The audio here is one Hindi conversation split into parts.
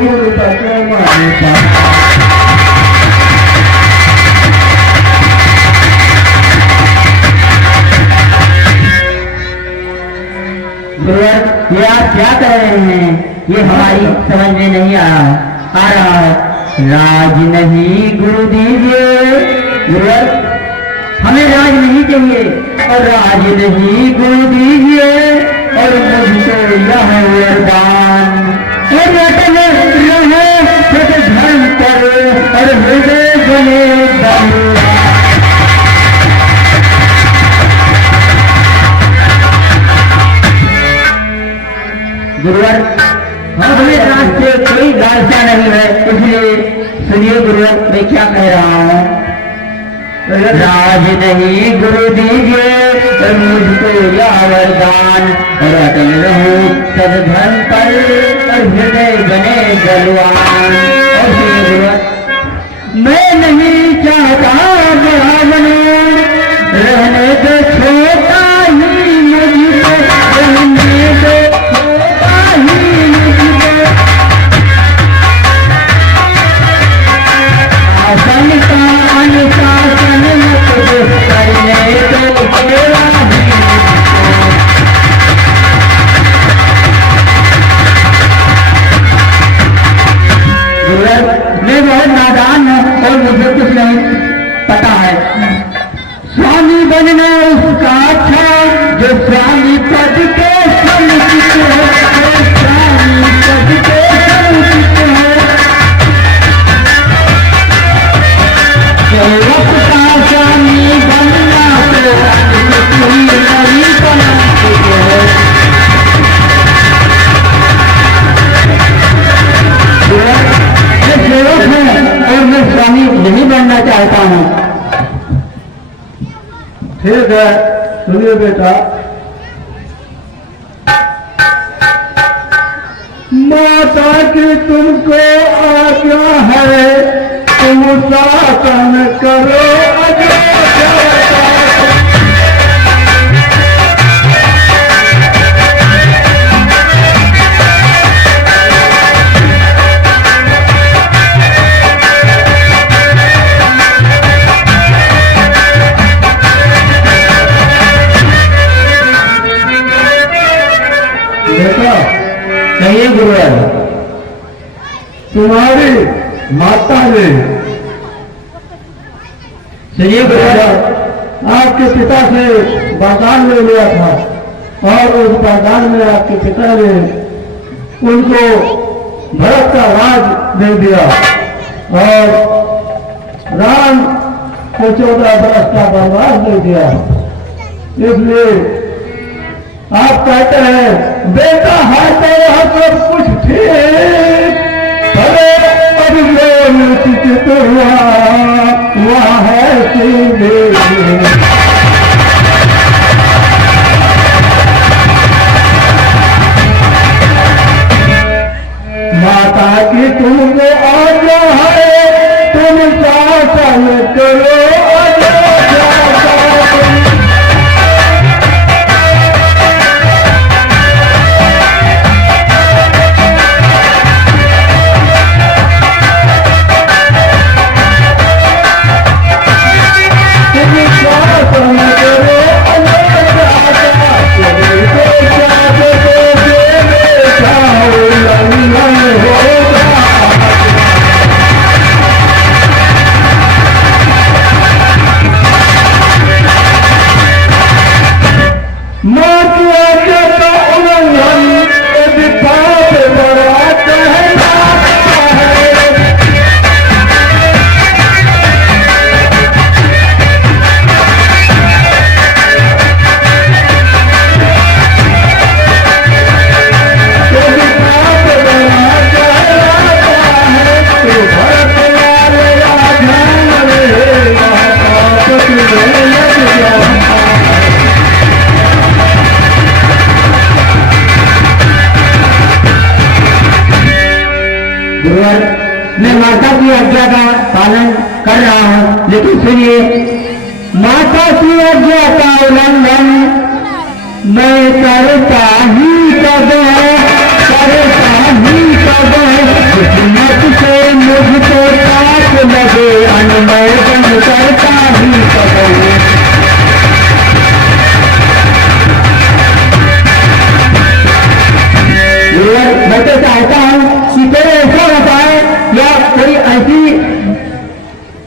गुरु तक मानता। गुरुवर ये आप क्या कर रहे हैं? ये हमारी समझ में नहीं आ रहा है। राज नहीं गुरु दीजिए। गुरुवर हमें राज नहीं चाहिए और राज नहीं गुरु दीजिए और मुझको यह वरदान रटन रहे धर्म कर और हृदय बने बलवान। गुरुवर हमें राज से कोई लालसा नहीं है, इसलिए सुनिए गुरुवर मैं क्या कह रहा हूँ। राज नहीं गुरु दीजिए और मुझको यह वरदान और अटल रहूं सद धर्म पर और हृदय बने बलवान। और सुनिए गुरुवर मैं नहीं चाहता बड़ा बनूं, रहने दो छोटा ही मुझको, रहने दो मैं बहुत नादान हूँ और मुझे कुछ नहीं पता है। स्वामी बनना उसका अच्छा जो स्वामी पद के समुचित है, स्वामी पद के समुचित है। सेवक का स्वामी बनना तो कोई नहीं बना है। सेवक है और मैं स्वामी नहीं बनना चाहता हूँ। ठीक है सुनिए बेटा, माता की तुमको आज्ञा है तुम शासन करो कहिए गुरुवर। तुम्हारी माता ने सुनिए गुरुवर आपके पिता से वरदान ले लिया था और उस वरदान में आपके पिता ने उनको भरत का राज दे दिया और राम को 14 वर्ष का वनवास दे दिया। इसलिए आप कहते हैं बेटा है तो वह सब कुछ ठीक, अभी चित हुआ वह है सीधे। माता की तुमको आज्ञा है तुम शासन करो मैं माता की आज्ञा का पालन कर रहा हूँ, लेकिन सुनिए माता की आज्ञा का उल्लंघन मैं करता ही कब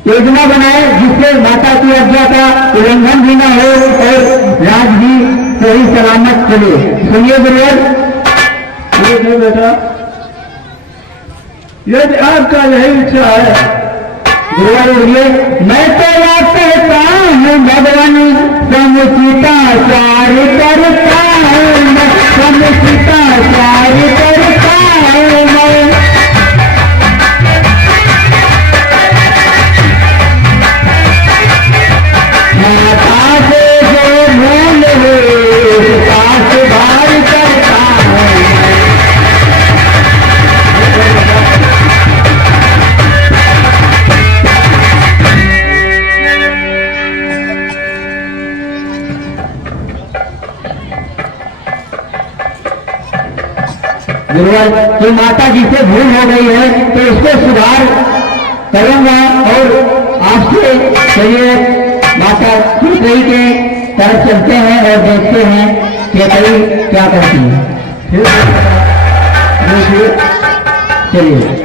योजना बनाए जिससे माता की आज्ञा का उल्लंघन भी न हो और राज भी सही सलामत चले। सुनिए गुरुवर। देखिए बेटा, यदि आपका यही इच्छा है। गुरुवर बोलिए। मैं तो बात कहता हूँ भगवान समुचिताचार करता हूँ मैं, समुचिताचार करता हूँ मैं। माता से जो भूल हो उसका सुधार करता हूँ मैं। गुरुवर, जो माता जी से भूल हो गई है तो इसको सुधार करूंगा और आपसे चलिए माता कई के तरफ चलते हैं और देखते हैं कि कई क्या करती है। देखिए, चलिए।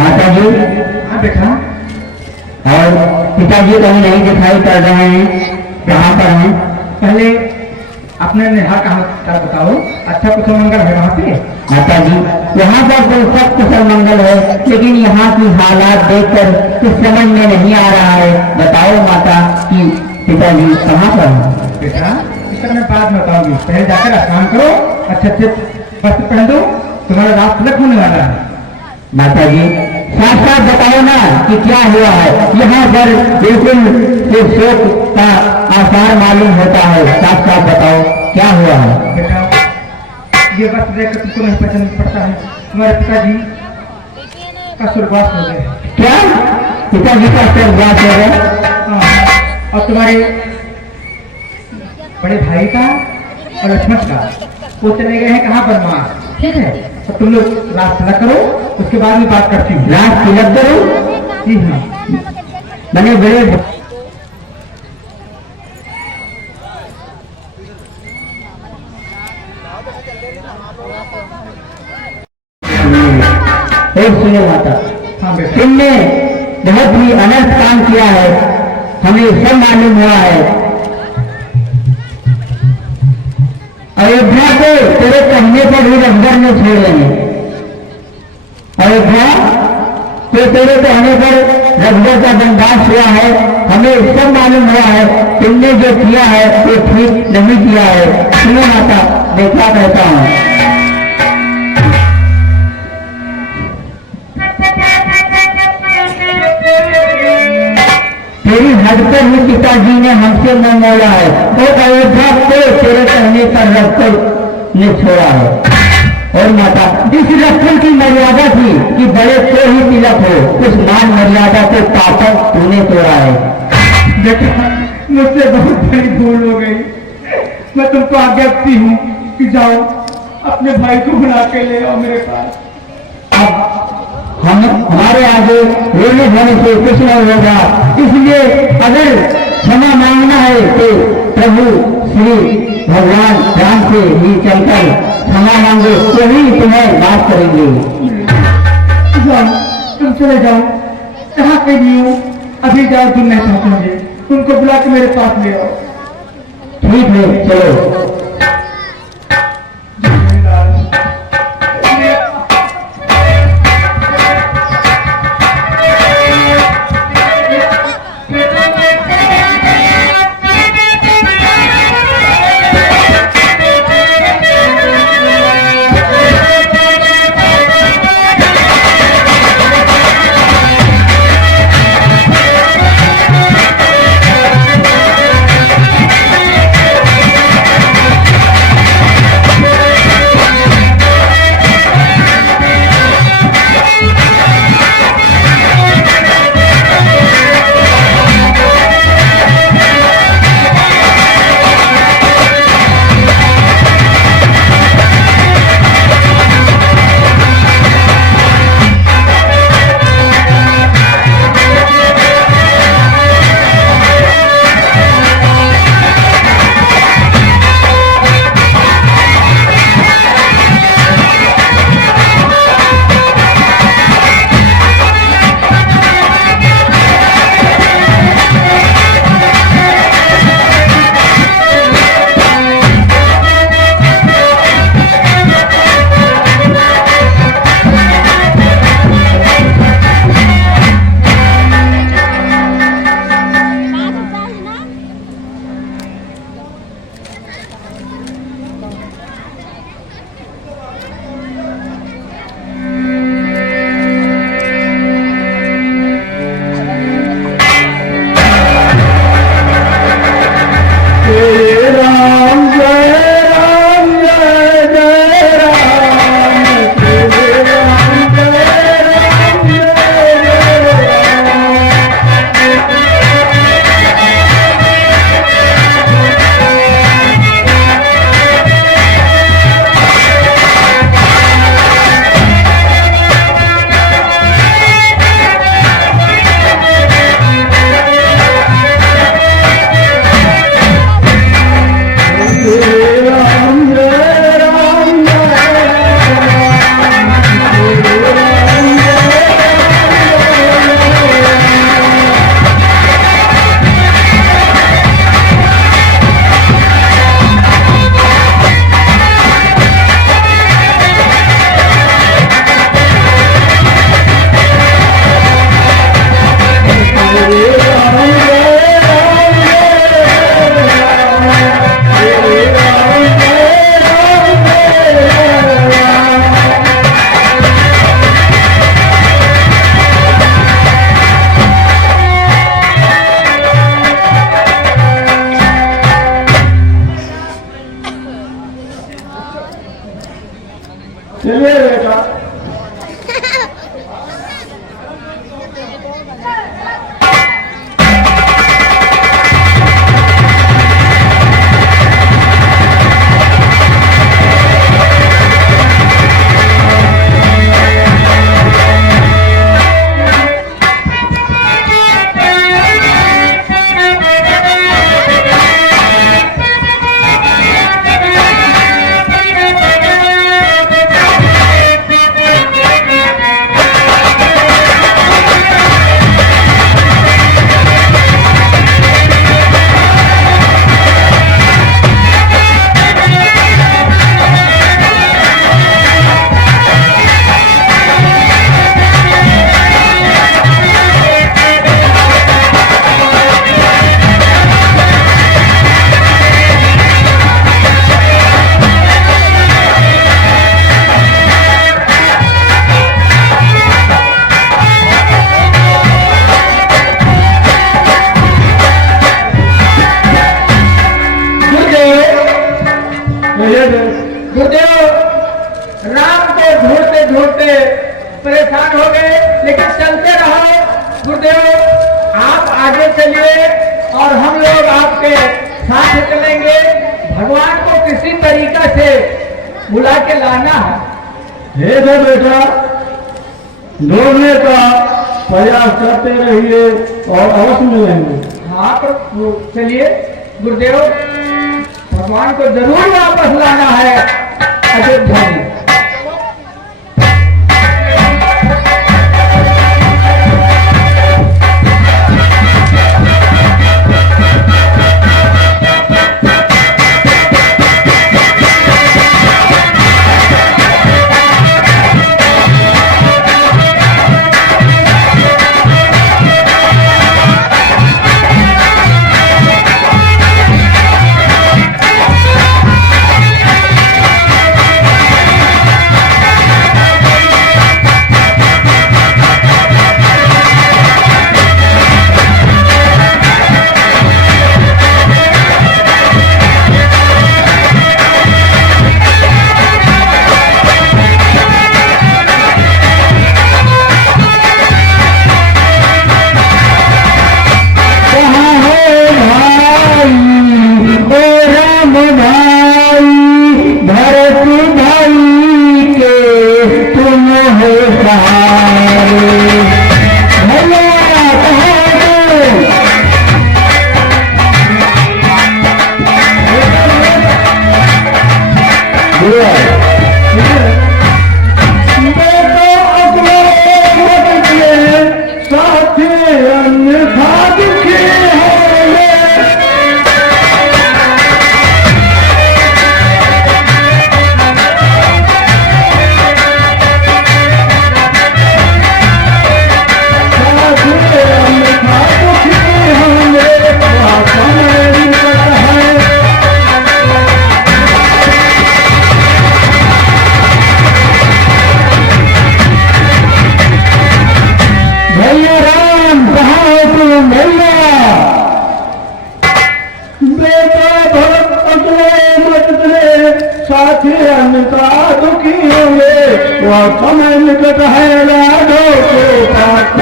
माता जी। हाँ बेटा। और पिताजी कहीं नहीं दिखाई पड़ रहे हैं, कहाँ पर हैं? पहले अपने नेहा कहाँ का बताओ, अच्छा कुशल मंगल है वहाँ पे? माता जी, यहाँ पर तो सब कुशल मंगल है, लेकिन यहाँ की हालात देखकर कुछ समझ में नहीं आ रहा है। बताओ माता कि पिताजी कहाँ पर हैं? बेटा इसका मैं बाद में बताऊंगी, पहले जाकर स्नान करो, अच्छे अच्छे वस्त्र पहन दो, तुम्हारा रात तिलक होने वाला है। माता जी साफ साफ बताओ ना कि क्या हुआ है। यहाँ पर बिल्कुल सिर्फ शोक का आसार मालूम होता है, साफ साफ बताओ क्या हुआ है। बेटा ये वस्त्र देखकर तुमको नहीं पसंद पड़ता है, तुम्हारे पिताजी का स्वर्गवास हो गए। क्या पिताजी का स्वर्गवास हो गए? हाँ, और तुम्हारे बड़े भाई का और लक्ष्मण का वो चले गए हैं कहाँ पर? माँ, ठीक है, तो तुम लोग रात तिलक करो, उसके बाद में बात करती हूँ। रात तिलक करो? जी हाँ। बने बड़े सुने माता, हाँ बेटा। तुमने बहुत ही अनर्थ काम किया है, हमें सब मालूम हुआ है। अयोध्या को तेरे कहने पर ही रंगर ने छोड़ लेंगे। अयोध्या तो तेरे कहने पर रघुवर का वनवास हुआ है, हमें सब मालूम हुआ है। तुमने जो किया है वो ठीक नहीं किया है। सुनो माता, मैं क्या कहता हूँ। तेरी हद पर ही पिताजी ने हमसे न मोड़ा है, तो अयोध्या को तेरे कहने पर रखकर ने छोड़ा है। और माता, इस रस्म की मर्यादा थी कि बड़े को ही तिलक हो, उस मान मर्यादा को पापन तूने तोड़ा है। बेटा, मुझसे बहुत बड़ी भूल हो गई। मैं तुमको आज्ञा देती हूँ कि जाओ अपने भाई को बुला के ले आओ मेरे पास। अब हमारे आगे रोने धोने से कुछ नहीं होगा, इसलिए अगर क्षमा मांगना है तो प्रभु श्री भगवान राम से ही चलकर क्षमा मांगो, तो ही तुम्हें बात करेंगे। जाओ, तुम चले जाओ, यहाँ के भी हूँ, अभी जाओ, तुम नहीं पहुंचोगे, उनको बुला के मेरे पास ले आओ। ठीक है, चलो। चलिए बेटा। राम को ढूंढते ढूंढते परेशान हो गए, लेकिन चलते रहो गुरुदेव, आप आगे चलिए और हम लोग आपके साथ चलेंगे। भगवान को किसी तरीका से बुला के लाना है। हे तो बेटा, ढूंढने का प्रयास करते रहिए और अवश्य मिलेंगे। हाँ तो चलिए गुरुदेव, भगवान को जरूर वापस लाना है अयोध्या में। साथी अनका दुखी होंगे, वह समय निकट है लाडो के पास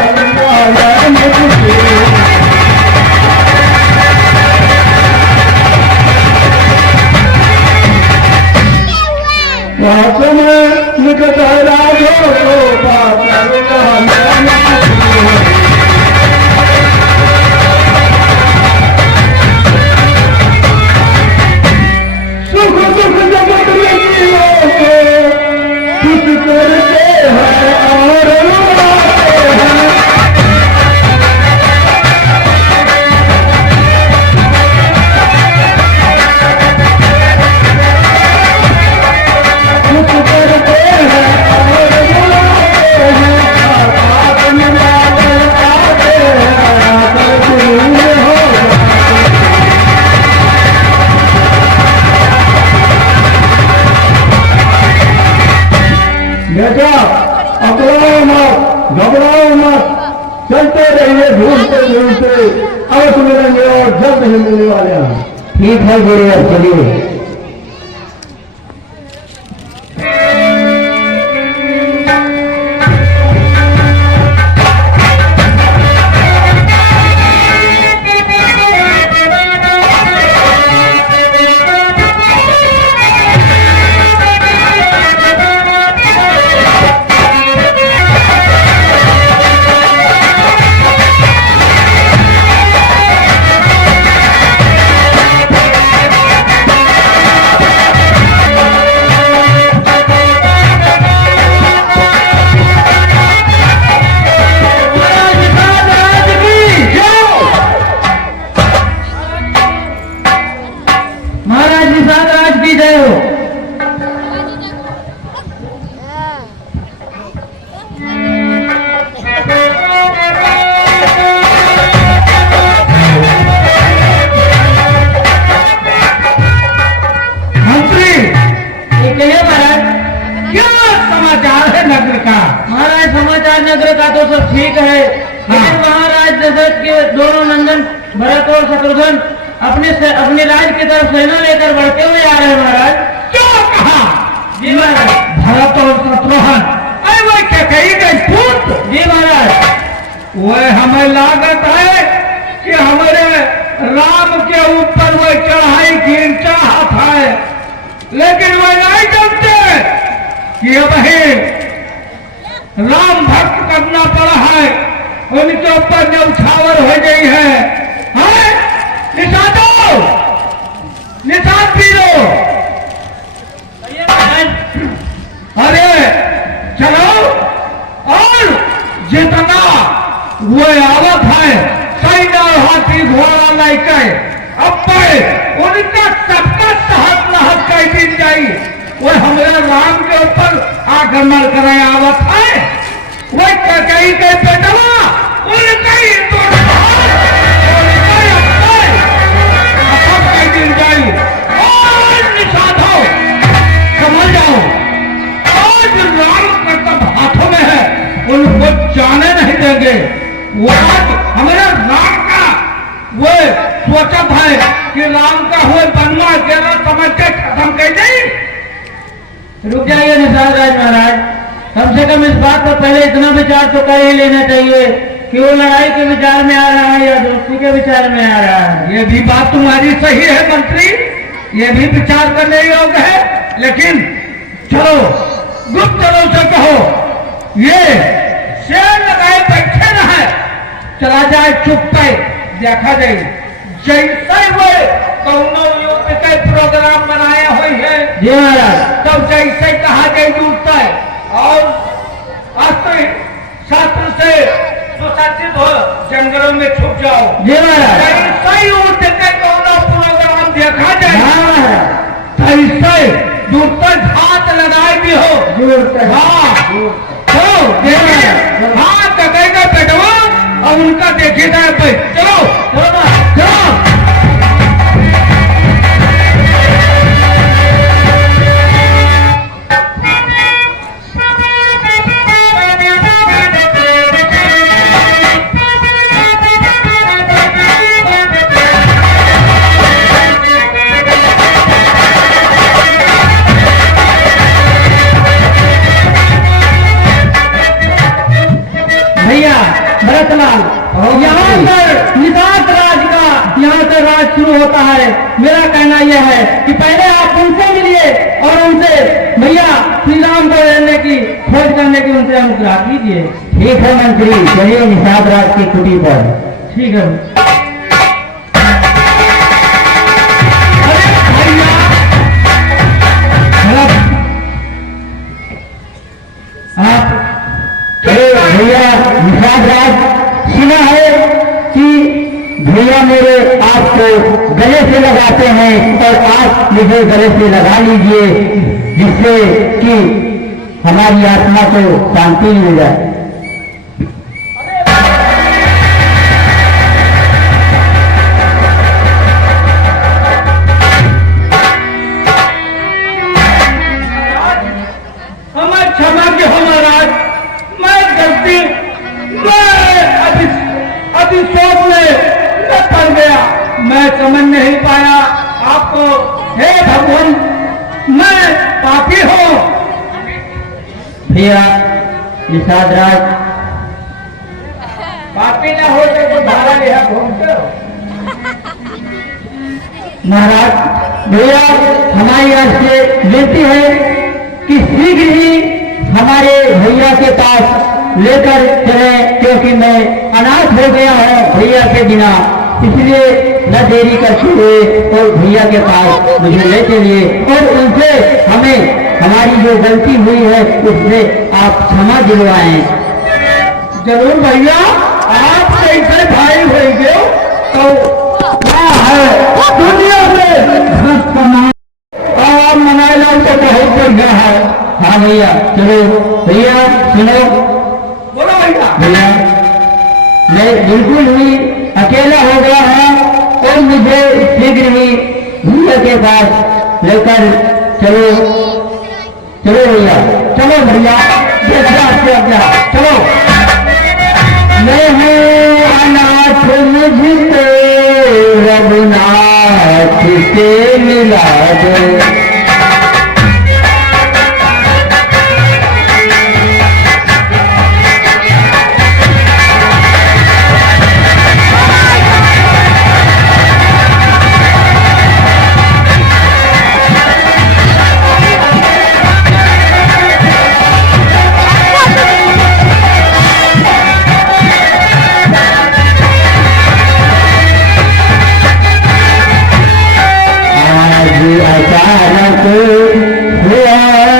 वह समय निकट है लाडो को पास बेटा, अकड़ाओ मत, घबराओ मत, चलते रहिए ढूंढते ढूंढते अवश्य मिलेंगे और जल्द ही मिलने वाले हैं। ठीक है गुरुदेव, चलिए। नगर का तो सब ठीक है, लेकिन महाराज दशरथ के दोनों नंदन भरत और शत्रुघ्न अपने राज की तरफ सेना लेकर बढ़ते हुए आ रहे हैं महाराज। क्यों कहा? जी महाराज, भरत राम के ऊपर वो चढ़ाई की चाहत है, लेकिन वह नहीं जानते कि अब राम भक्त करना पड़ा है, उनके ऊपर न्यौछावर हो गई है। निशादो, निशाद पीरो, अरे चलो, और जितना वो आवत है सैना हाथी घोड़ा लेकर अब उनका सबका सहत नहत कर दी जाई। वो हमारे राम के ऊपर आक्रमण करे आवत है, वो कहीं के बेटवा उनका ही तो कर दी जाई। और निशादो समझ जाओ, आज राम का तब हाथों में है, उनको जाने नहीं देंगे। वो आज हमारे राम का वो सोचत है कि राम का हुए बनवा गेरा समझ के खत्म कर दें। रुक जाइए निषाद राज महाराज, कम से कम इस बात पर पहले इतना विचार तो कर ही लेना चाहिए कि वो लड़ाई के विचार में आ रहा है या दोस्ती के विचार में आ रहा है। ये भी बात तुम्हारी सही है मंत्री, ये भी विचार करने योग्य है, लेकिन चलो गुप्त चलो से कहो ये शेर लगाए बैठे न है, चला जाए चुप पे देखा जाए। जैसे वो कौनो युद्ध के प्रोग्राम बनाया हुई है जी महाराज, तब जैसे कहा जाए जुटता है और अस्त्र शस्त्र से सुसज्जित हो जंगलों में छुप जाओ। जी महाराज, जैसे युद्ध के कौनो प्रोग्राम देखा जाए महाराज, ऐसे जुटता हाथ लगाए भी हो। हाँ हाँ कहेगा बेटवा और उनका देखेगा भाई। चलो चलो चलो, भैया भरतलाल, यहाँ पर निषाद राज का यहाँ से राज शुरू होता है। मेरा कहना यह है कि पहले आप उनसे मिलिए और उनसे भैया श्री राम को रहने की खोज करने की उनसे अनुग्रह कीजिए। ठीक है मंत्री, चलिए निषाद राज की कुटी पर। ठीक है। आप भैया निषाद राज, सुना है कि भैया मेरे आपको गले से लगाते हैं और आप मुझे गले से लगा लीजिए, जिससे कि हमारी आत्मा को शांति मिल जाए। हमें क्षमा के हो महाराज, मैं गलती अभी सोच में पड़ गया, मैं समझ नहीं पाया आपको। हे भगवान, मैं पापी हूँ। भैया निषाद राज, पापी ना हो तो धारा लिया घूमते हो। महाराज भैया, हमारी आपसे विनती है कि शीघ्र ही हमारे भैया के पास लेकर चले, क्योंकि मैं अनाथ हो गया हूँ भैया के बिना, इसलिए न देरी करते हुए और भैया के पास मुझे ले चलिए और उनसे हमें हमारी जो गलती हुई है उससे आप क्षमा दिलवाएं। जरूर भैया, आप कैसे भाई हो गए तो क्या है दुनिया में और मनाया तो बहुत बढ़िया है। हाँ भैया, चलो भैया सुनो। बोलो भैया। भैया, मैं बिल्कुल ही अकेला हो गया हूँ और मुझे शीघ्र ही भैया के पास लेकर चलो। चलो भैया, चलो भैया, चलो। मैं हूँ अनाथ, मुझसे रघुनाथ से मिला दो।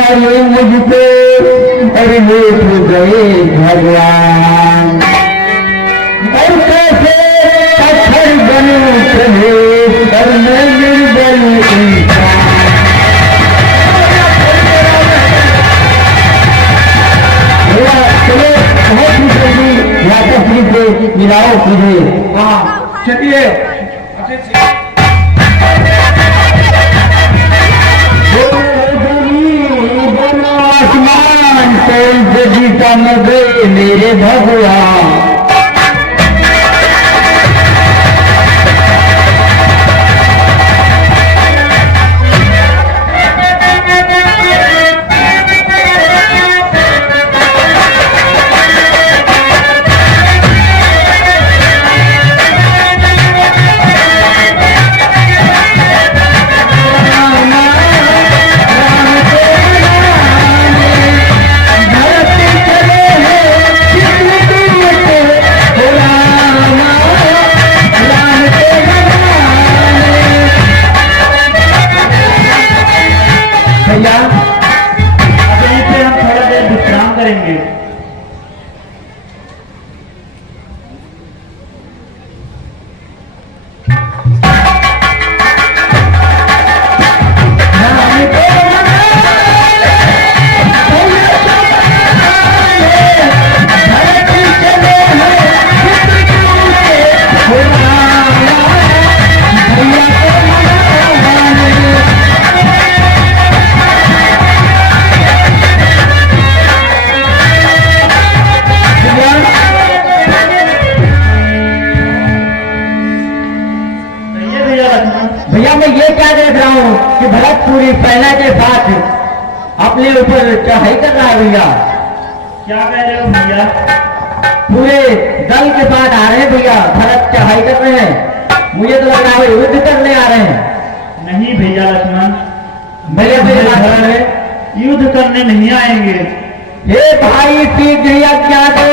आए मुझको और लेट गए भगवान। और कैसे पत्थर बने चले और मैं निर्बल इंसान। चलो बहुत ही जल्दी वापस से मिलाओ मुझे। हाँ चलिए। आसमान कौन से दिशा में गए मेरे भगवान। भैया मैं ये क्या देख रहा हूँ कि भरत पूरी सेना के साथ अपने ऊपर चढ़ाई कर रहा है भैया। क्या कह रहे हो भैया? पूरे दल के साथ आ रहे हैं भैया, भरत चढ़ाई कर रहे हैं। मुझे तो लग रहा है युद्ध करने आ रहे हैं। नहीं भैया लक्ष्मण, मेरे घर में युद्ध करने नहीं आएंगे। हे भाई शीघ्र क्या दो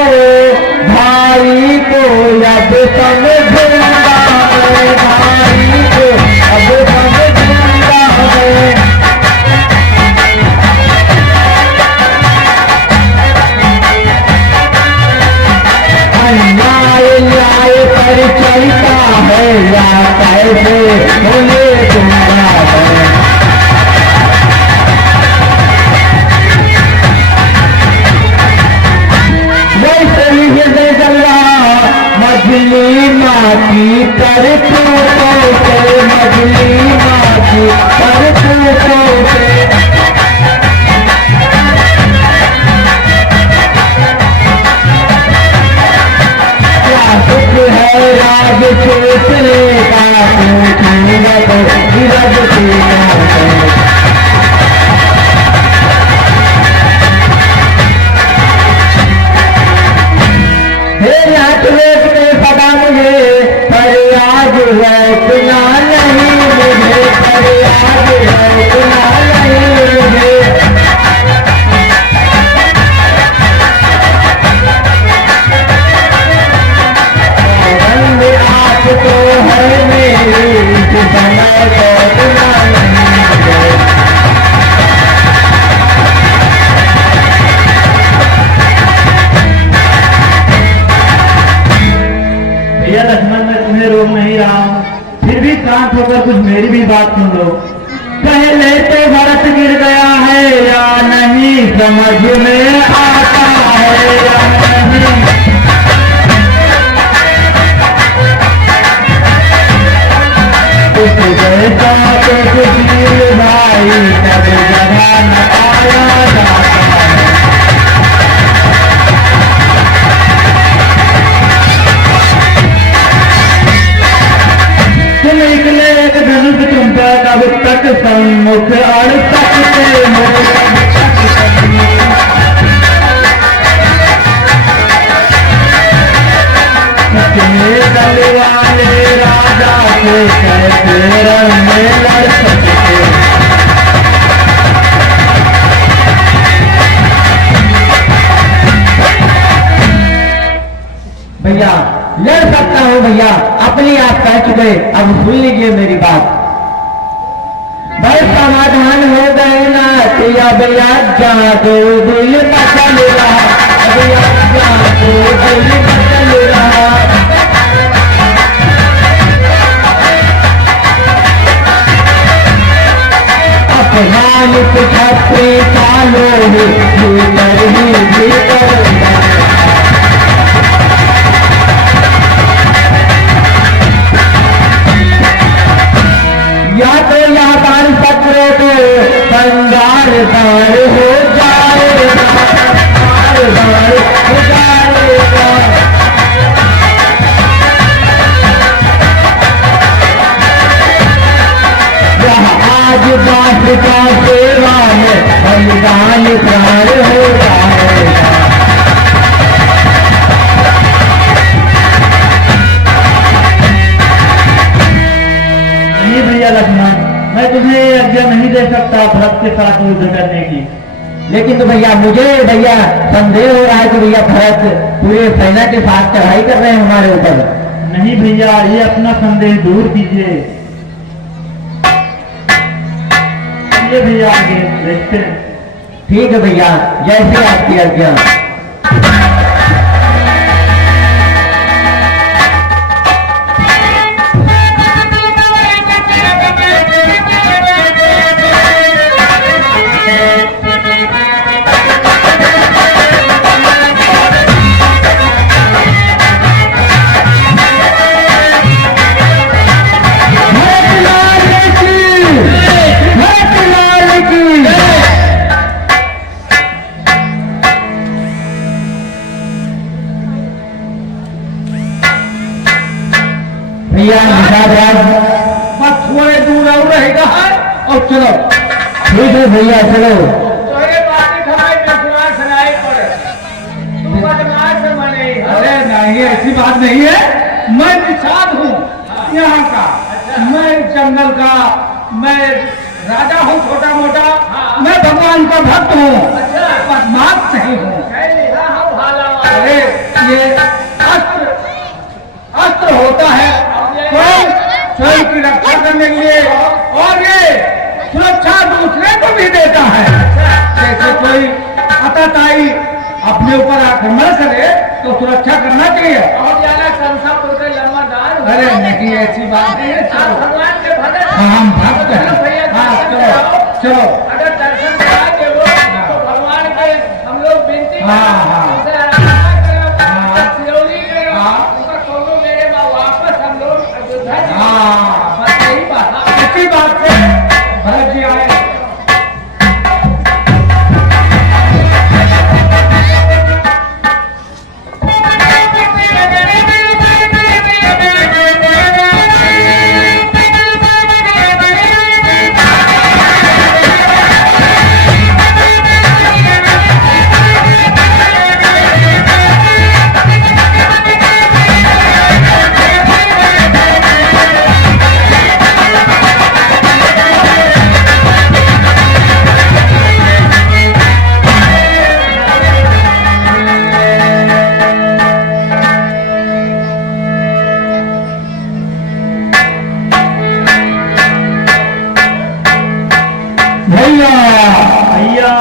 भाई को अब समझूंगा, भाई को अब समझूंगा। अन्याय न्याय पर चलता है या कैसे होने दूंगा है। मछली माटी कर तूतों से, मछली माटी कर तूतों से। क्या सुख है राज सोचने का, पूछूंगा तो विरज से। पता मुझे फरियाद है सुना नहीं, मुझे फरियाद है सुना नहीं मुझे। बंद आप तो है मेरी समय को सुना नहीं मुझे। लक्ष्मण मैं तुम्हें रोक नहीं रहा हूँ, फिर भी शांत होकर कुछ मेरी भी बात सुन लो। पहले तो भरत गिर गया है या नहीं समझ में आता है या नहीं। उस जैसा तो कुछ भाई सब जगह न पाया जाता है। निकले एक धनुष तुम पर कब तक सम्मुख अड़ सकते हो, कितने दल वाले राजा से कैसे रण में लड़ सकते। भैया लड़ सकता हूँ भैया, अपनी आप कह चुके, अब सुन लीजिए मेरी बात। भाई समाधान हो गए ना भैया भैया जादू दिल मचल रहा, भैया जादू दिल मचल रहा। अपमान छत्री चालो भीतर ही भीतर। या तो यहाँ पर सत्रों को संगार दार हो जाएगा, दार हो जाएगा। आज बात का सेवा में बलिदान प्राण हो जाएगा। नहीं भैया लक्ष्मण, मैं तुम्हें आज्ञा नहीं दे सकता भरत के साथ युद्ध करने की। लेकिन तो भैया मुझे भैया संदेह हो रहा है कि भैया भरत पूरे सेना के साथ चढ़ाई कर रहे हैं हमारे ऊपर। नहीं भैया, ये अपना संदेह दूर कीजिए। ये भैया आगे देखते हैं। ठीक है भैया, जैसे आपकी आज्ञा। भैया निषाद बस थोड़े दूर और रहेगा है और चलो। ठीक है भैया चलो। अरे नहीं, ऐसी बात नहीं है। मैं निषाद हूँ यहाँ का, मैं जंगल का, मैं राजा हूँ छोटा मोटा। मैं भगवान का भक्त हूँ, बदमाश नहीं हूँ। अरे ये अस्त्र होता है कोई स्वयं की रक्षा करने के लिए, और ये सुरक्षा दूसरे को भी देता है। जैसे कोई आतताई अपने ऊपर आक्रमण करे तो सुरक्षा करना चाहिए। और ज्यादा संसापुर के लम्बादार। अरे नहीं, ऐसी बात नहीं है। भगवान के भक्त, हम भक्त हैं। हाँ चलो चलो। अगर दर्शन करा के वो तो भगवान के हम लोग विनती इसी बात से भरत जी आए। भैया भैया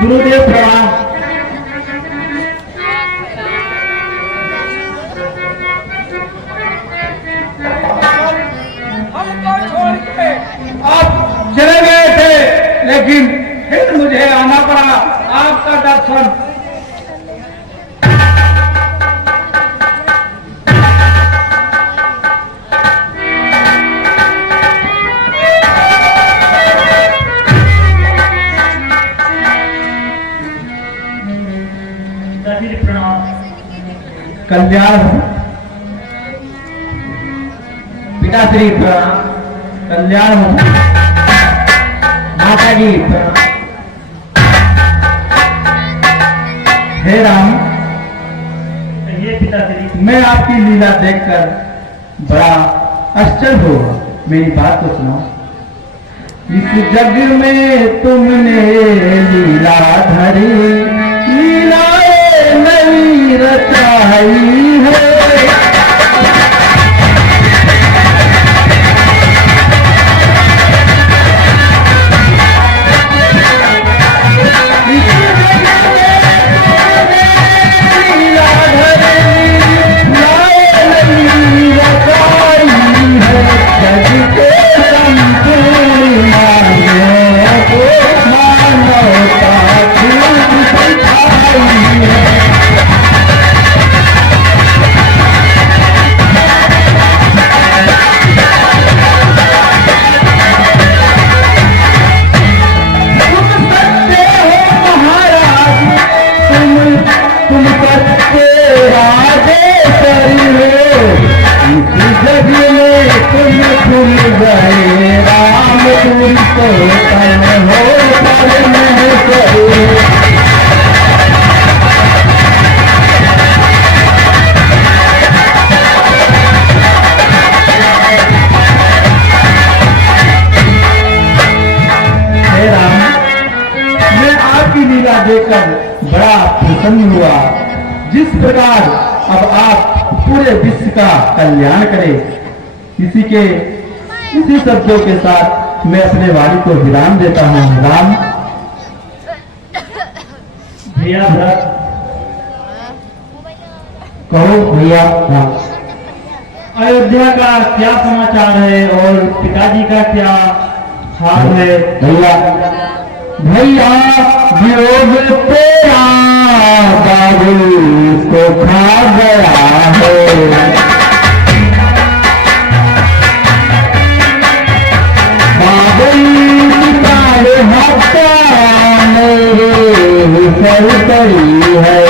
गुरुदेव प्रणाम। आप चले गए थे, लेकिन फिर मुझे आना पड़ा आपका दर्शन। प्रणाम। कल्याण पिताश्री प्रणाम। कल्याण हो माता जी प्रणाम। हे राम, ये पिताश्री, मैं आपकी लीला देखकर बड़ा आश्चर्य होगा। मेरी बात को सुनो। इस जग में तुमने लीला धरी, लीलाएं नई रचाई है। देखकर बड़ा प्रसन्न हुआ। जिस प्रकार अब आप पूरे विश्व का कल्याण करें, इसी शब्दों के साथ मैं अपने वाणी को विराम देता हूँ। राम भैया भरत, कहो भैया। राम, अयोध्या का क्या समाचार है और पिताजी का क्या हाल है? भैया वियोग तेरा बाबुल को खा गया है। बाबुल सितारे हत्या मेरे सर करी है।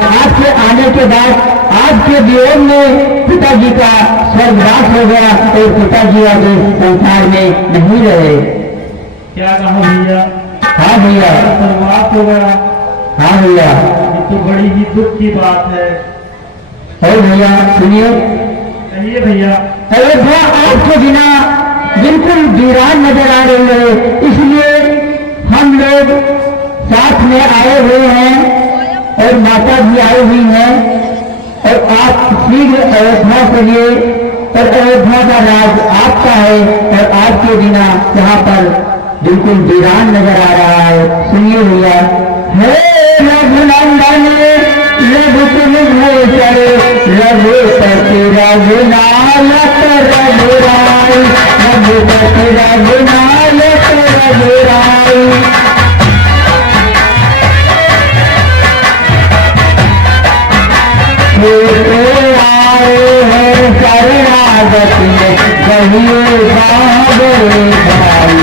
आपके आने के बाद आपके वियोग में पिताजी का स्वर्गवास हो गया और पिताजी अब संसार में नहीं रहे। क्या कहा भैया? हाँ भैया, स्वर्गवास हो गया। हाँ भैया, ये तो बड़ी ही दुख की बात है। और भैया सुनिए। कहिए भैया। अयोध्या आपके बिना बिल्कुल वीरान नजर आ रही है, इसलिए हम लोग साथ में आए हुए हैं और माता भी आई हुई है और आप शीघ्र अयोध्या चलिए और अयोध्या का राज आपका है और आपके बिना यहाँ पर बिल्कुल वीरान नजर आ रहा है। सुनिए भैया। हे रघुनंदन रघुकुल भूषण रघुपति रघुनायक रघुराय, रघुपति रघुनायक रघुराय। आए हैं शरणागत में कहिए बाबरे भाई।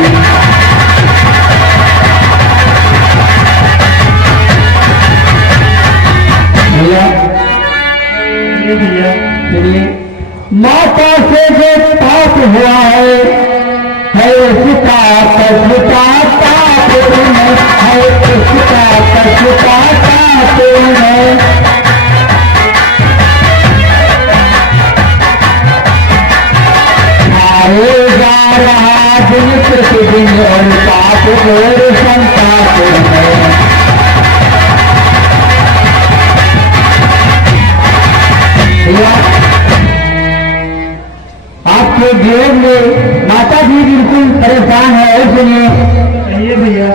भैया सुनिए। माता से जो पाप हुआ है उसका पछताता है, उसका पछताता है। जा रहा दिन प्रतिदिन और पाप और संताप है। आपके वियोग में माता भी बिल्कुल परेशान है। सुनिए। कहिए भैया।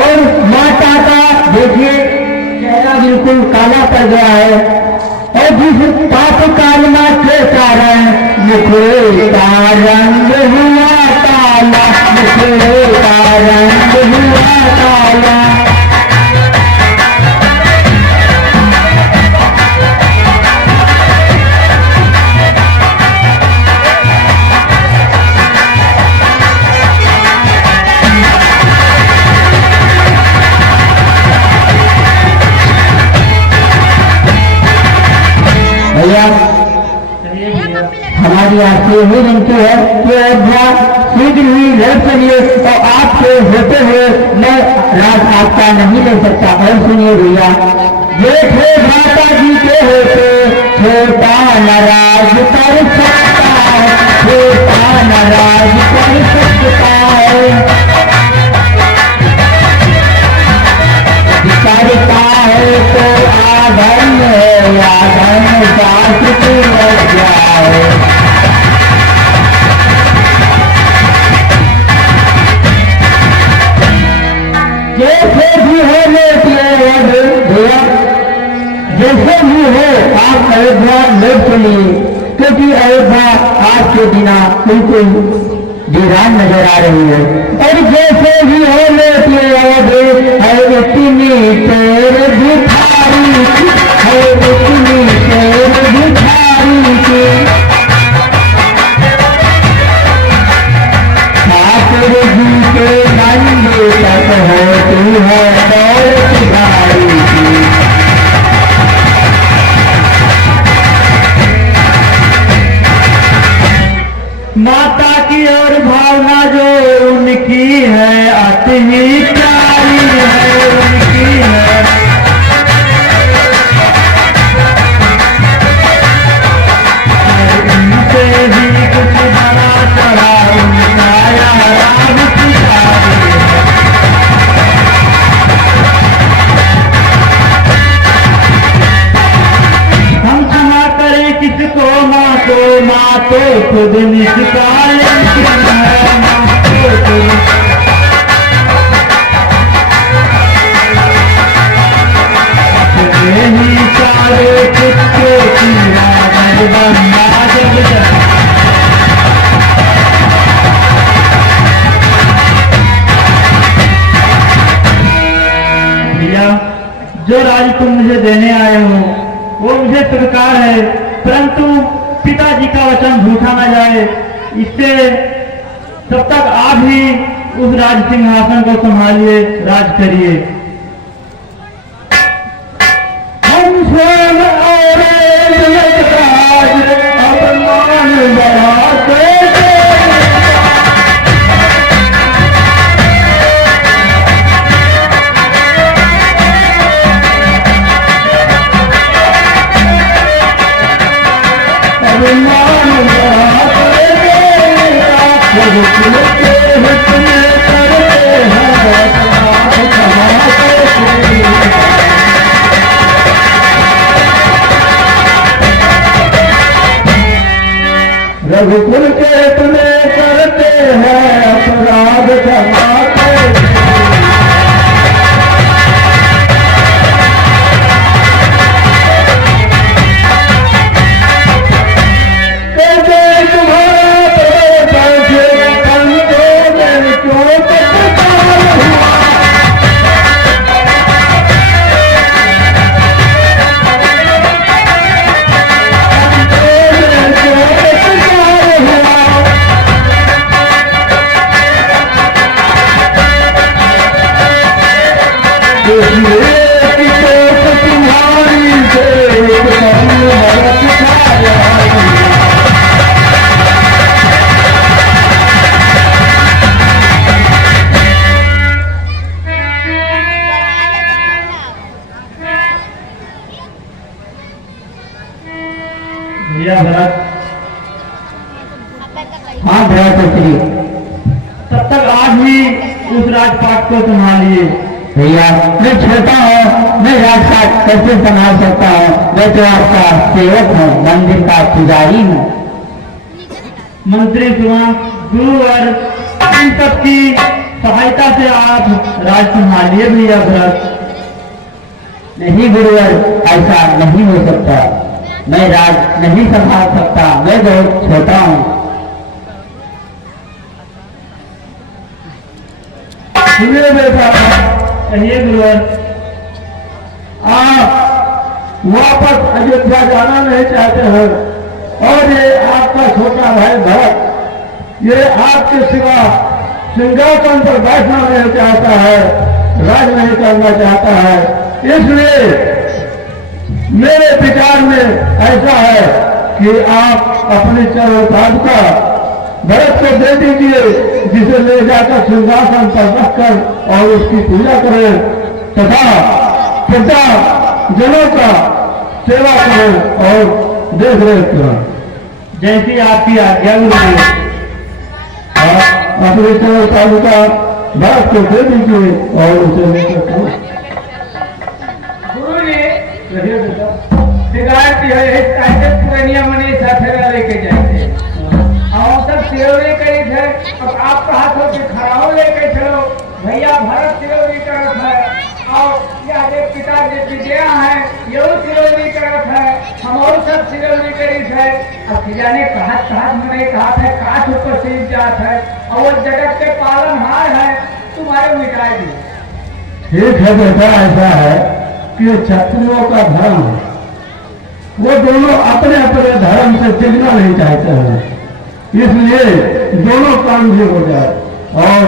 और माता का देखिए चेहरा बिल्कुल काला पड़ गया है और जिस पाप कालना के कारण मुखड़े का रंग हुआ काला, मुखड़े का रंग हुआ काला। भैया हमारी आपसे यही विनती है कि अयोध्या शीघ्र ही लौट चलिए और आपके होते हुए मैं राज आपका नहीं ले सकता। और सुनिए भैया, जेठे माता जी के होते छोटा नाराज कर सकता है, छोटा नाराज कर सकता है। करता है तो आधन है, आधन शास्त्र लग जाए। जैसे भी हो भैया, जैसे भी हो आप अयोध्या लौट चलिए, क्योंकि अयोध्या आपके बिना बिल्कुल वीरान नजर आ रही है। और जैसे भी हो लौटिए है इतनी तेरे भिखारी है, इतनी तेरे भिखारी की ठाकुर जी के मंदिर तक होती है दौड़ भिखारी की। माता की और भावना जो उनकी है अति ही प्यारी है, उनकी है। उनसे भी कुछ बड़ा चढ़ा उनका राम पुजारी है। हम क्षमा करें किसको, माँ तो खुद निष्काल है, माँ तो खुद। ही सारे कुत्ते की बंदा जग जाए। भैया, जो राज तुम मुझे देने आए हो वो मुझे स्वीकार है, परंतु पिताजी का वचन झूठा न जाए। इससे तब तक आप ही उस राज सिंहासन को संभालिए, राज करिए। हम स्वयं और राज अपमान बढ़ाते रघुकुल के तुम्हें करते हैं अपराध क्षमाते। हाँ भरत श्री, तब तक आप ही उस राजपाट को संभालिए। भैया मैं छोटा हूँ, मैं राजपाट कैसे संभाल सकता हूँ? मैं तो आपका सेवक हूँ, मंदिर का पुजारी हूँ। मंत्री सुहा, गुरुवर, इन सबकी सहायता से आप राज संभालिए भैया भरत। नहीं गुरुवर, ऐसा नहीं हो सकता, मैं राज नहीं संभाल सकता, मैं बहुत छोटा हूँ। सुनिए बेटा, कहिए गुरुवर। आप वापस अयोध्या जाना नहीं चाहते हो और ये आपका छोटा भाई भरत ये आपके सिवा सिंहासन पर बैठना नहीं चाहता है, राज नहीं करना चाहता है। इसलिए मेरे विचार में ऐसा है कि आप अपने चरण पादुका भरत को दे दीजिए, जिसे ले जाकर सिंहासन पर रखकर और उसकी पूजा करें तथा प्रजा जनों का सेवा करें और देख रेख करें। जैसी आपकी आज्ञा गुरुदेव। आप अपने चरण पादुका भरत को दे दीजिए और उसे लेकर करो। गुरु जी सिगारती है ऐसे पुरानिया मनी साथेरा लेके जाते और सब सिरोरी करी थे। अब आप कहा तो कि खराओ लेके चलो भैया, भरत सिरोरी करत है और यह जो पिताजी विजया है ये सिरोरी करत है, हम और सब सिरोरी करी थे। अब खिजाने कहा मैंने कहा था काठ ऊपर सीख जात है और वो जगत के पालनहार है, तुम्हारे मिटाए दी। ठीक है बेटा, ऐसा है कि क्षत्रियों का धर्म है, वो दोनों अपने अपने धर्म से चिढ़ना नहीं चाहते हैं, इसलिए दोनों काम भी हो जाए और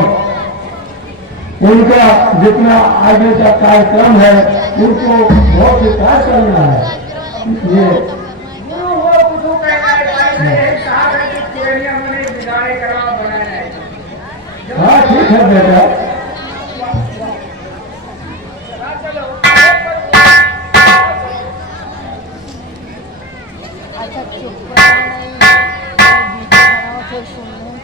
उनका जितना आगे का कार्यक्रम है उनको बहुत विकास करना है। ये गुरु वो कुछ कहना है कहा है कि पुरानिया मनी बिगाड़े करा बनाए। हाँ ठीक है बेटा। अच्छा चुप फिर सुनने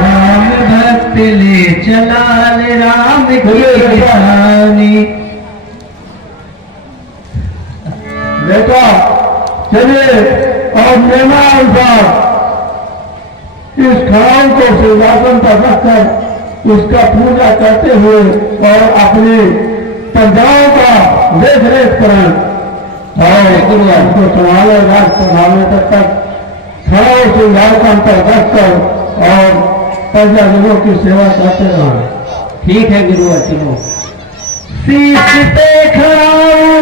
राम भक्त ले चलाल राम की कहानी। बेटा चलिए और नियमानुसार इस खड़ाऊ को सिंहासन पर रखकर उसका पूजा करते हुए और अपनी प्रजाओं का देख रेख करें और उसको संभाले राज संभालने तक खड़ाऊ सिंहासन पर रखकर और प्रजाजनों की सेवा करते रहें। ठीक है गुरु, चलो शीश पे खड़ाऊं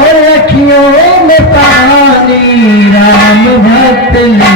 और अखियों में पानी, राम भक्त ले